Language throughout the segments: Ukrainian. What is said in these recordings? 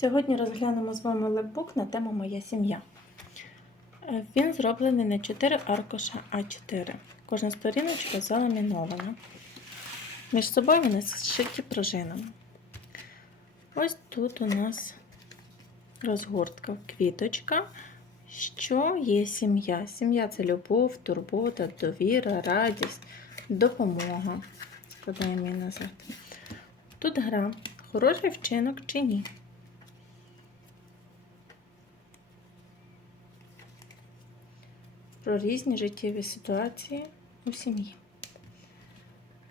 Сьогодні розглянемо з вами лепбук на тему Моя сім'я. Е, Він зроблений на 4 аркуша А4. Кожна сторіночка заламінована. Між собою вони зшиті пружинами. Ось тут у нас розгортка, квіточка. Що є сім'я? Сім'я це любов, турбота, довіра, радість, допомога. Складаємо її назад. Тут гра. Хороший вчинок чи ні? Про різні життєві ситуації у сім'ї.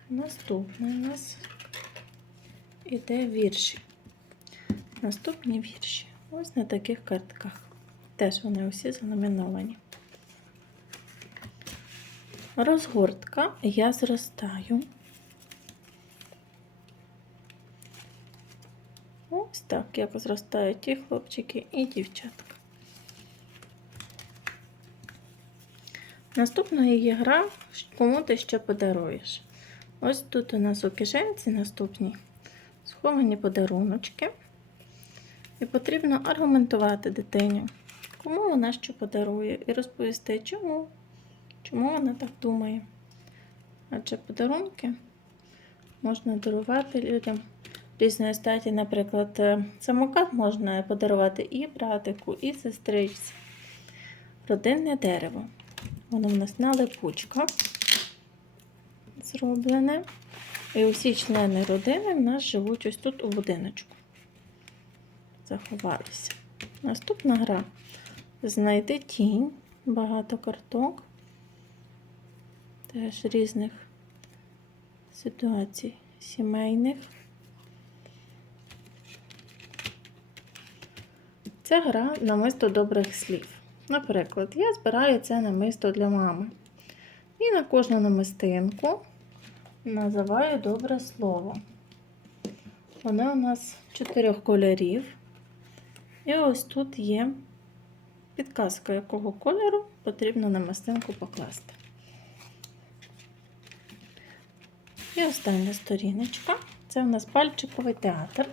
Наступне у нас іде вірші. Наступні вірші. Ось на таких картках. Теж вони усі заламіновані. Розгортка. Я зростаю. Ось так, як зростають і хлопчики, і дівчатка. Наступна є гра, кому ти ще подаруєш. Ось тут у нас у кишенці наступні сховані подаруночки. І потрібно аргументувати дитині, кому вона що подарує, і розповісти, чому, чому вона так думає. Адже подарунки можна дарувати людям різної статі, наприклад, е, самокат можна подарувати і братику, і сестричці. Родинне дерево. Воно в нас на липучках зроблене. І усі члени родини в нас живуть ось тут у будиночку. Заховалися. Наступна гра. Знайди тінь, багато карток. Теж різних ситуацій сімейних. Це гра намисто добрих слів. Наприклад, я збираю це намисто для мами. І на кожну намистинку називаю добре слово. Воно у нас чотирьох кольорів. І ось тут є підказка, якого кольору потрібно намистинку покласти. І остання сторіночка. Це у нас пальчиковий театр.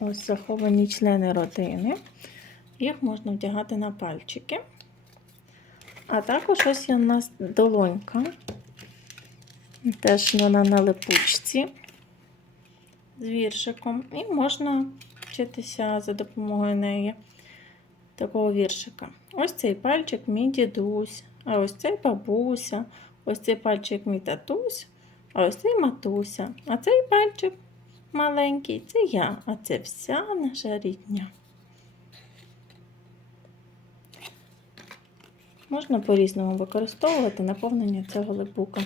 Ось заховані члени родини. Їх можна вдягати на пальчики. А також ось є у нас долонька. Теж вона на липучці з віршиком. І можна вчитися за допомогою неї такого віршика. Ось цей пальчик мій дідусь, а ось цей бабуся, ось цей пальчик мій татусь, а ось цей матуся, а цей пальчик маленький це я, а це вся наша рідня. Можна по-різному використовувати наповнення цього липука.